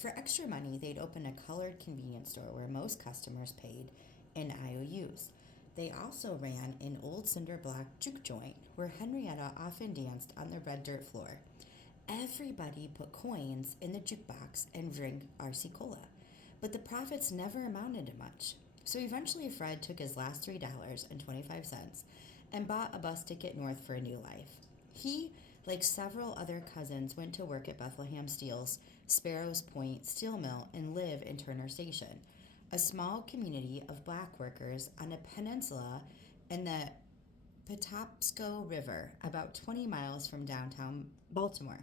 For extra money, they'd open a colored convenience store where most customers paid in IOUs. They also ran an old cinder block juke joint where Henrietta often danced on the red dirt floor. Everybody put coins in the jukebox and drank RC Cola, but the profits never amounted to much. So eventually, Fred took his last $3.25 and bought a bus ticket north for a new life. He, like several other cousins, went to work at Bethlehem Steel's Sparrows Point Steel Mill and live in Turner Station, a small community of black workers on a peninsula in the Patapsco River, about 20 miles from downtown Baltimore.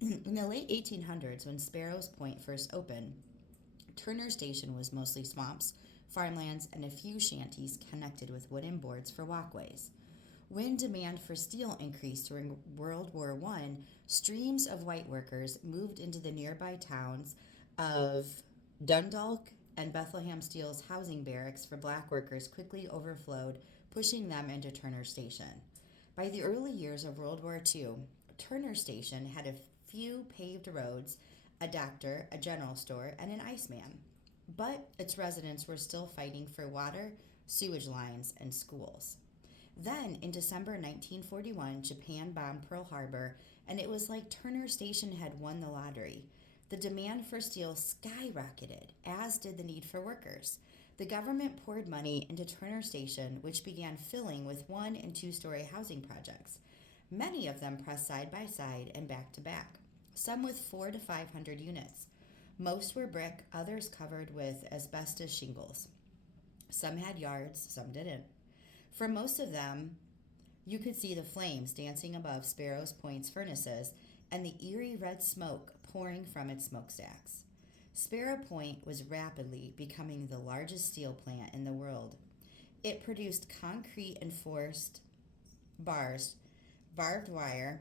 In the late 1800s, when Sparrows Point first opened, Turner Station was mostly swamps, farmlands, and a few shanties connected with wooden boards for walkways. When demand for steel increased during World War I, streams of white workers moved into the nearby towns of Dundalk, and Bethlehem Steel's housing barracks for black workers quickly overflowed, pushing them into Turner Station. By the early years of World War II, Turner Station had a few paved roads, a doctor, a general store, and an iceman. But its residents were still fighting for water, sewage lines, and schools. Then, in December 1941, Japan bombed Pearl Harbor, and it was like Turner Station had won the lottery. The demand for steel skyrocketed, as did the need for workers. The government poured money into Turner Station, which began filling with 1- and 2-story housing projects, many of them pressed side by side and back to back, some with 400 to 500 units. Most were brick, others covered with asbestos shingles. Some had yards, some didn't. For most of them, you could see the flames dancing above Sparrows Point's furnaces and the eerie red smoke pouring from its smokestacks. Sparrow Point was rapidly becoming the largest steel plant in the world. It produced concrete enforced bars, barbed wire,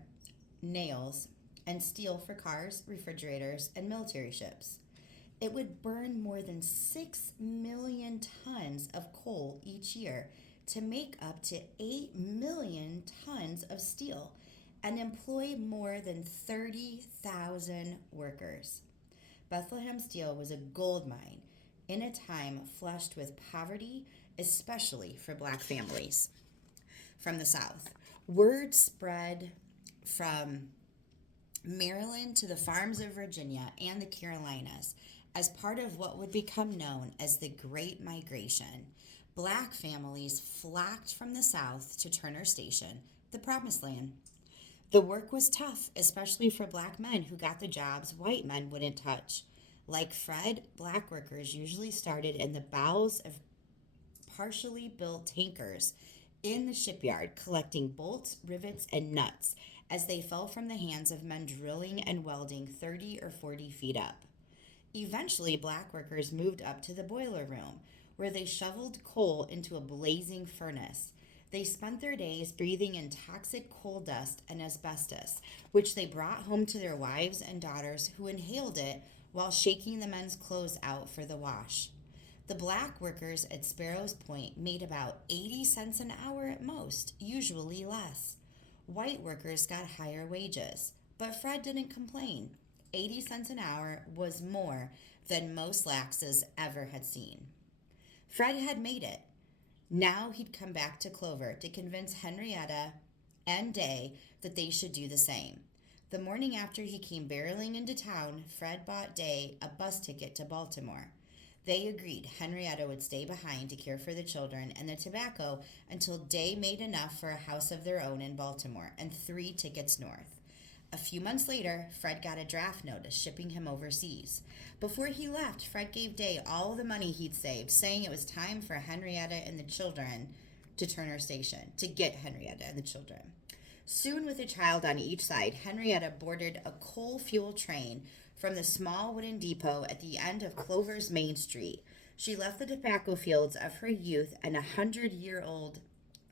nails, and steel for cars, refrigerators, and military ships. It would burn more than 6 million tons of coal each year to make up to 8 million tons of steel and employ more than 30,000 workers. Bethlehem Steel was a gold mine in a time flushed with poverty, especially for black families. From the South, word spread from Maryland to the farms of Virginia and the Carolinas as part of what would become known as the Great Migration. Black families flocked from the South to Turner Station, the Promised Land. The work was tough, especially for black men who got the jobs white men wouldn't touch. Like Fred, black workers usually started in the bowels of partially built tankers in the shipyard, collecting bolts, rivets, and nuts as they fell from the hands of men drilling and welding 30 or 40 feet up. Eventually, black workers moved up to the boiler room, where they shoveled coal into a blazing furnace. They spent their days breathing in toxic coal dust and asbestos, which they brought home to their wives and daughters, who inhaled it while shaking the men's clothes out for the wash. The black workers at Sparrows Point made about 80 cents an hour at most, usually less. White workers got higher wages, but Fred didn't complain. 80 cents an hour was more than most laxes ever had seen. Fred had made it. Now he'd come back to Clover to convince Henrietta and Day that they should do the same. The morning after he came barreling into town, Fred bought Day a bus ticket to Baltimore. They agreed Henrietta would stay behind to care for the children and the tobacco until Day made enough for a house of their own in Baltimore and 3 tickets north. A few months later, Fred got a draft notice shipping him overseas. Before he left, Fred gave Day all the money he'd saved, saying it was time for Henrietta and the children to Turner Station, to get Henrietta and the children. Soon, with a child on each side, Henrietta boarded a coal-fueled train from the small wooden depot at the end of Clover's Main Street. She left the tobacco fields of her youth and a 100-year-old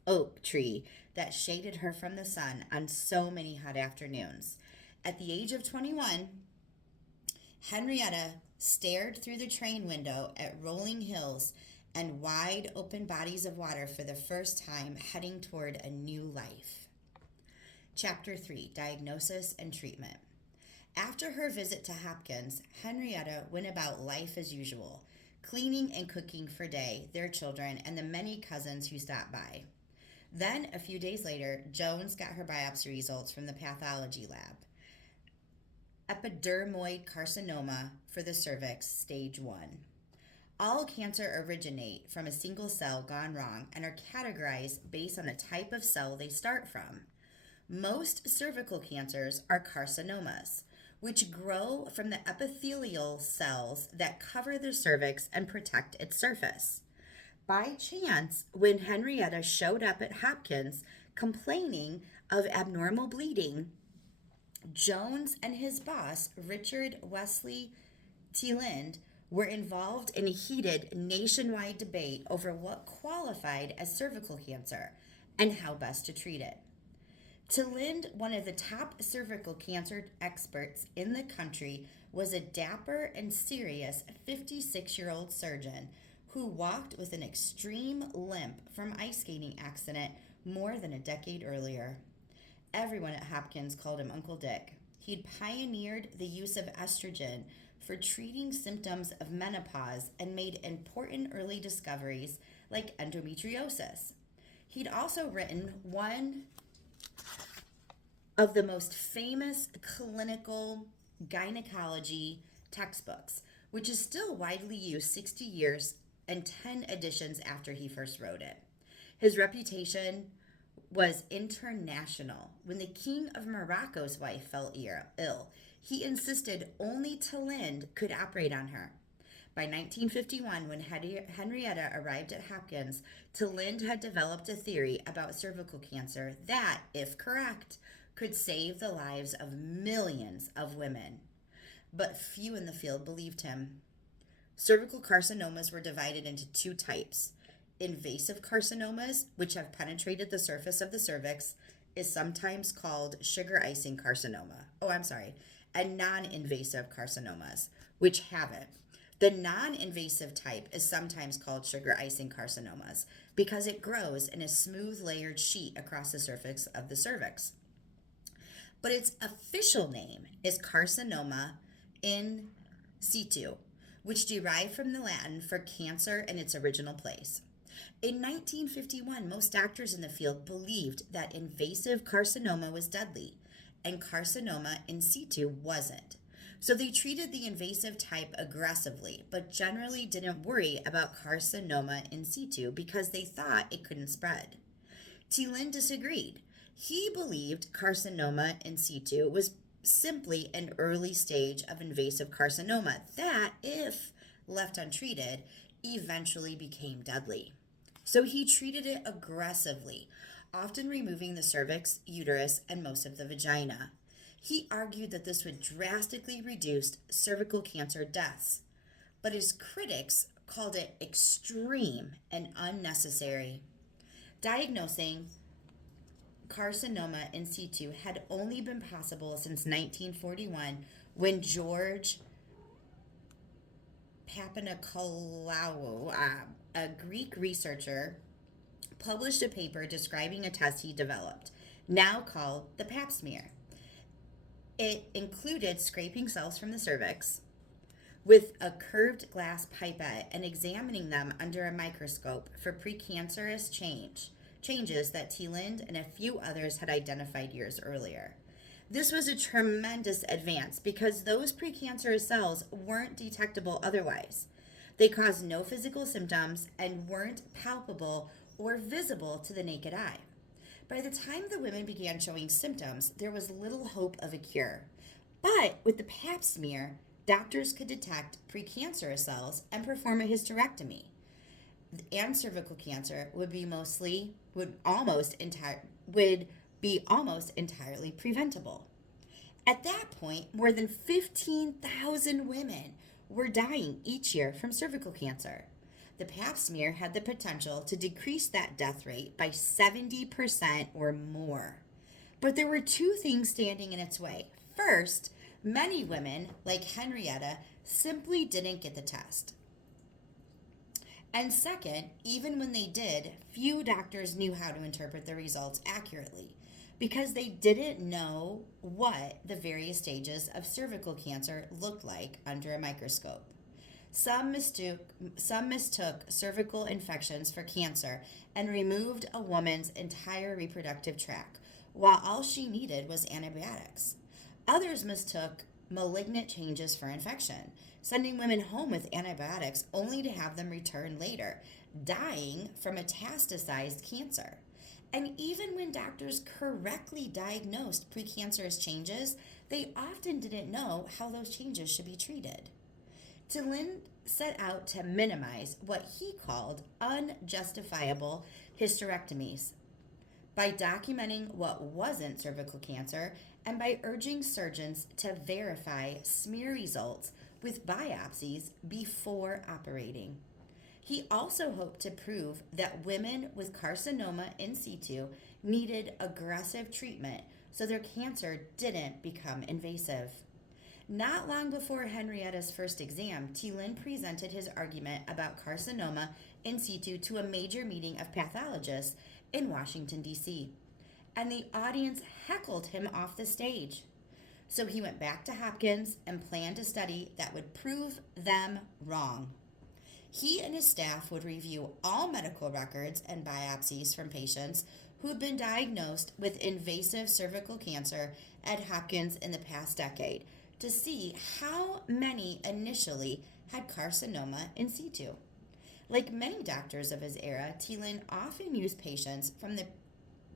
oak tree that shaded her from the sun on so many hot afternoons. At the age of 21, Henrietta stared through the train window at rolling hills and wide open bodies of water for the first time, heading toward a new life. Chapter 3, Diagnosis and Treatment. After her visit to Hopkins, Henrietta went about life as usual, cleaning and cooking for Day, their children, and the many cousins who stopped by. Then, a few days later, Jones got her biopsy results from the pathology lab. Epidermoid carcinoma for the cervix, stage 1. All cancer originate from a single cell gone wrong and are categorized based on the type of cell they start from. Most cervical cancers are carcinomas, which grow from the epithelial cells that cover the cervix and protect its surface. By chance, when Henrietta showed up at Hopkins complaining of abnormal bleeding, Jones and his boss, Richard Wesley Teland, were involved in a heated nationwide debate over what qualified as cervical cancer and how best to treat it. Teland, one of the top cervical cancer experts in the country, was a dapper and serious 56-year-old surgeon who walked with an extreme limp from ice skating accident more than a decade earlier. Everyone at Hopkins called him Uncle Dick. He'd pioneered the use of estrogen for treating symptoms of menopause and made important early discoveries like endometriosis. He'd also written one of the most famous clinical gynecology textbooks, which is still widely used 60 years and 10 editions after he first wrote it. His reputation was international. When the King of Morocco's wife fell ill, he insisted only Teland could operate on her. By 1951, when Henrietta arrived at Hopkins, Teland had developed a theory about cervical cancer that, if correct, could save the lives of millions of women. But few in the field believed him. Cervical carcinomas were divided into two types. Invasive carcinomas, which have penetrated the surface of the cervix, is sometimes called sugar icing carcinoma. And non-invasive carcinomas, which haven't. The non-invasive type is sometimes called sugar icing carcinomas because it grows in a smooth layered sheet across the surface of the cervix. But its official name is carcinoma in situ, which derived from the Latin for cancer in its original place. In 1951, most doctors in the field believed that invasive carcinoma was deadly, and carcinoma in situ wasn't. So they treated the invasive type aggressively, but generally didn't worry about carcinoma in situ because they thought it couldn't spread. Teland disagreed. He believed carcinoma in situ was simply an early stage of invasive carcinoma that, if left untreated, eventually became deadly. So he treated it aggressively, often removing the cervix, uterus, and most of the vagina. He argued that this would drastically reduce cervical cancer deaths, but his critics called it extreme and unnecessary. Diagnosing carcinoma in situ had only been possible since 1941 when George Papanikolaou, a Greek researcher, published a paper describing a test he developed, now called the Pap smear. It included scraping cells from the cervix with a curved glass pipette and examining them under a microscope for precancerous changes that Teland and a few others had identified years earlier. This was a tremendous advance because those precancerous cells weren't detectable otherwise. They caused no physical symptoms and weren't palpable or visible to the naked eye. By the time the women began showing symptoms, there was little hope of a cure. But with the Pap smear, doctors could detect precancerous cells and perform a hysterectomy. And cervical cancer would be almost entirely preventable. At that point, more than 15,000 women were dying each year from cervical cancer. The Pap smear had the potential to decrease that death rate by 70% or more. But there were two things standing in its way. First, many women, like Henrietta, simply didn't get the test. And second, even when they did, few doctors knew how to interpret the results accurately. because they didn't know what the various stages of cervical cancer looked like under a microscope. Some mistook cervical infections for cancer and removed a woman's entire reproductive tract, while all she needed was antibiotics. Others mistook malignant changes for infection, sending women home with antibiotics only to have them return later, dying from metastasized cancer. And even when doctors correctly diagnosed precancerous changes, they often didn't know how those changes should be treated. Tillin set out to minimize what he called unjustifiable hysterectomies by documenting what wasn't cervical cancer and by urging surgeons to verify smear results with biopsies before operating. He also hoped to prove that women with carcinoma in situ needed aggressive treatment so their cancer didn't become invasive. Not long before Henrietta's first exam, Thielen presented his argument about carcinoma in situ to a major meeting of pathologists in Washington, D.C., and the audience heckled him off the stage. So he went back to Hopkins and planned a study that would prove them wrong. He and his staff would review all medical records and biopsies from patients who had been diagnosed with invasive cervical cancer at Hopkins in the past decade to see how many initially had carcinoma in situ. Like many doctors of his era, Thielen often used patients from the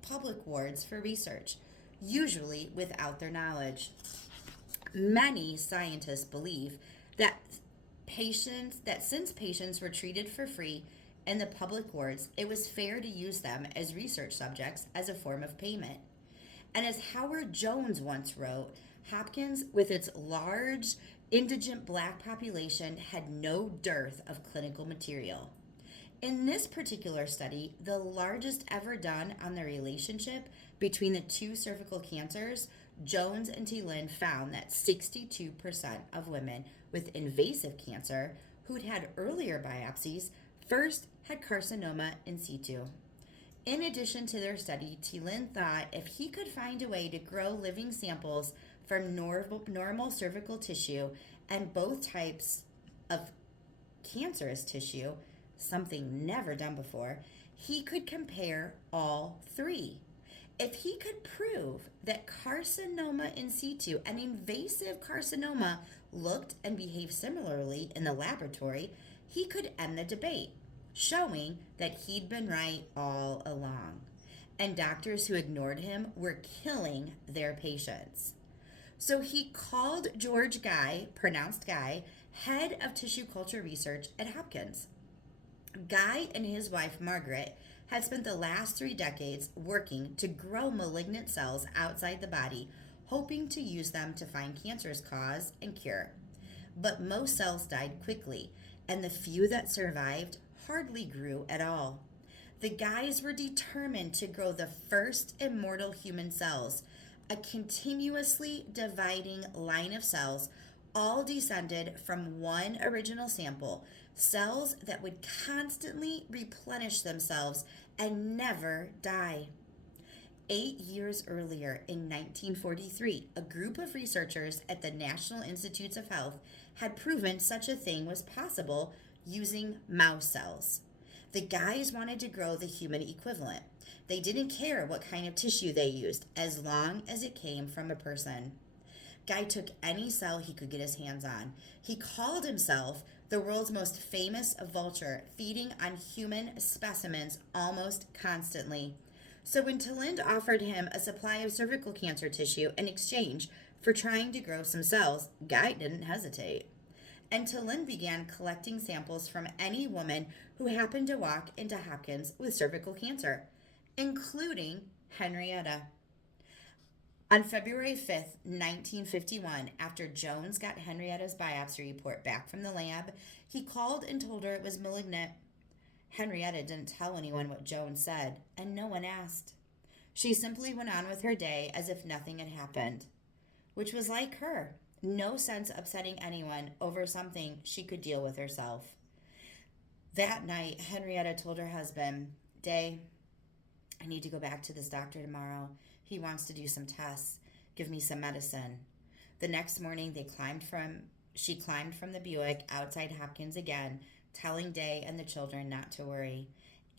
public wards for research, usually without their knowledge. Many scientists believe that since patients were treated for free in the public wards, it was fair to use them as research subjects as a form of payment. And as Howard Jones once wrote, Hopkins, with its large indigent black population, had no dearth of clinical material. In this particular study, the largest ever done on the relationship between the two cervical cancers, Jones and Thielen found that 62% of women with invasive cancer who'd had earlier biopsies first had carcinoma in situ. In addition to their study, Thielen thought if he could find a way to grow living samples from normal cervical tissue and both types of cancerous tissue, something never done before, he could compare all three. If he could prove that carcinoma in situ and invasive carcinoma looked and behaved similarly in the laboratory, he could end the debate, showing that he'd been right all along. And doctors who ignored him were killing their patients. So he called George Guy, pronounced Guy, head of tissue culture research at Hopkins. Guy and his wife, Margaret, had spent the last 3 decades working to grow malignant cells outside the body, hoping to use them to find cancer's cause and cure. But most cells died quickly, and the few that survived hardly grew at all. The Guys were determined to grow the first immortal human cells, a continuously dividing line of cells, all descended from one original sample, cells that would constantly replenish themselves and never die. 8 years earlier, in 1943, a group of researchers at the National Institutes of Health had proven such a thing was possible using mouse cells. The Guys wanted to grow the human equivalent. They didn't care what kind of tissue they used, as long as it came from a person. Guy took any cell he could get his hands on. He called himself the world's most famous vulture, feeding on human specimens almost constantly. So when Thielen offered him a supply of cervical cancer tissue in exchange for trying to grow some cells, Guy didn't hesitate. And Thielen began collecting samples from any woman who happened to walk into Hopkins with cervical cancer, including Henrietta. On February 5th, 1951, after Jones got Henrietta's biopsy report back from the lab, he called and told her it was malignant. Henrietta didn't tell anyone what Jones said, and no one asked. She simply went on with her day as if nothing had happened, which was like her. No sense upsetting anyone over something she could deal with herself. That night, Henrietta told her husband, "Day, I need to go back to this doctor tomorrow He wants to do some tests. Give me some medicine. The next morning, she climbed from the Buick outside Hopkins again, telling Day and the children not to worry.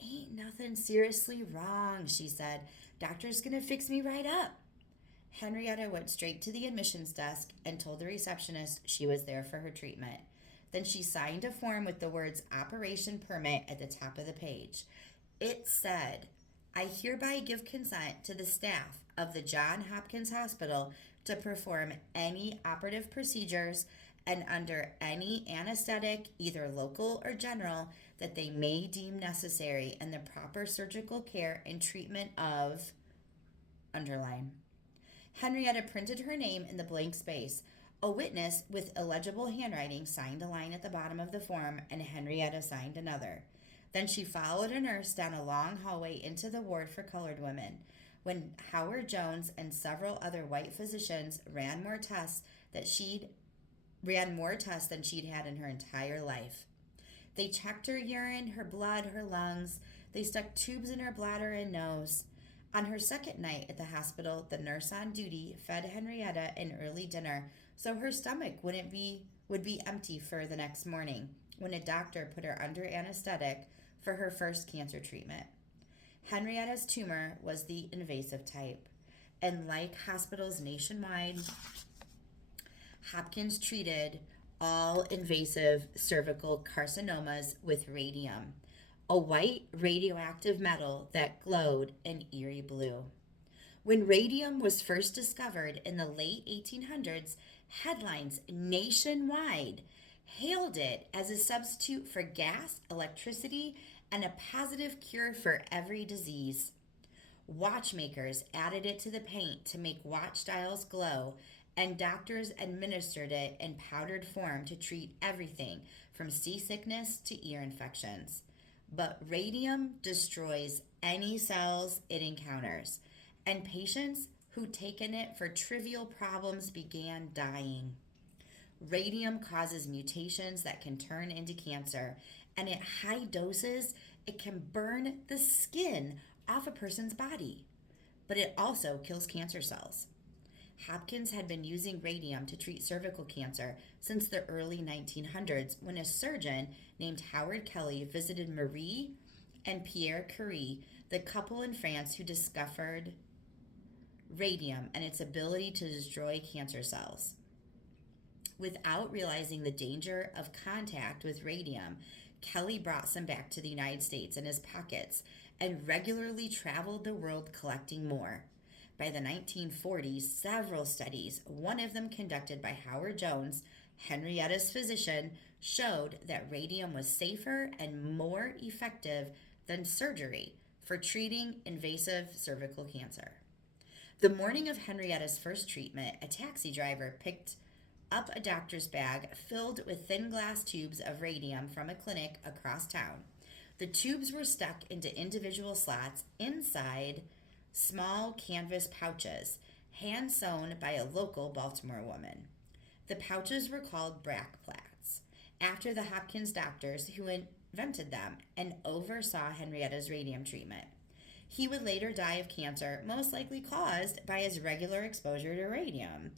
Ain't nothing seriously wrong, she said. Doctor's gonna fix me right up. Henrietta went straight to the admissions desk and told the receptionist she was there for her treatment. Then she signed a form with the words Operation Permit at the top of the page. It said, I hereby give consent to the staff of the Johns Hopkins Hospital to perform any operative procedures and under any anesthetic, either local or general, that they may deem necessary in the proper surgical care and treatment of, underline. Henrietta printed her name in the blank space. A witness with illegible handwriting signed a line at the bottom of the form, and Henrietta signed another. Then she followed a nurse down a long hallway into the ward for colored women. When Howard Jones and several other white physicians ran more tests than she'd had in her entire life. They checked her urine, her blood, her lungs. They stuck tubes in her bladder and nose. On her second night at the hospital, the nurse on duty fed Henrietta an early dinner so her stomach would be empty for the next morning when a doctor put her under anesthetic for her first cancer treatment. Henrietta's tumor was the invasive type, and like hospitals nationwide, Hopkins treated all invasive cervical carcinomas with radium, a white radioactive metal that glowed an eerie blue. When radium was first discovered in the late 1800s, headlines nationwide hailed it as a substitute for gas, electricity, and a positive cure for every disease. Watchmakers added it to the paint to make watch dials glow, and doctors administered it in powdered form to treat everything from seasickness to ear infections. But radium destroys any cells it encounters, and patients who'd taken it for trivial problems began dying. Radium causes mutations that can turn into cancer, and at high doses, it can burn the skin off a person's body. But it also kills cancer cells. Hopkins had been using radium to treat cervical cancer since the early 1900s when a surgeon named Howard Kelly visited Marie and Pierre Curie, the couple in France who discovered radium and its ability to destroy cancer cells. Without realizing the danger of contact with radium, Kelly brought some back to the United States in his pockets and regularly traveled the world collecting more. By the 1940s, several studies, one of them conducted by Howard Jones, Henrietta's physician, showed that radium was safer and more effective than surgery for treating invasive cervical cancer. The morning of Henrietta's first treatment, a taxi driver picked up a doctor's bag filled with thin glass tubes of radium from a clinic across town. The tubes were stuck into individual slots inside small canvas pouches, hand-sewn by a local Baltimore woman. The pouches were called brackplats, after the Hopkins doctors who invented them and oversaw Henrietta's radium treatment. He would later die of cancer, most likely caused by his regular exposure to radium,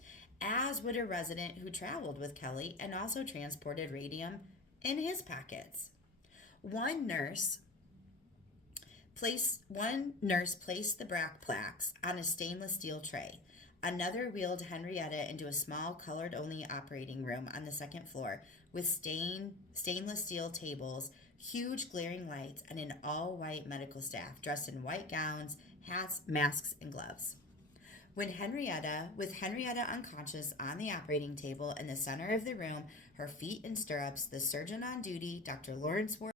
as would a resident who traveled with Kelly and also transported radium in his pockets. One nurse placed the brackplats on a stainless steel tray. Another wheeled Henrietta into a small colored-only operating room on the second floor with stainless steel tables, huge glaring lights, and an all-white medical staff dressed in white gowns, hats, masks, and gloves. With Henrietta unconscious on the operating table in the center of the room, her feet in stirrups, the surgeon on duty, Dr. Lawrence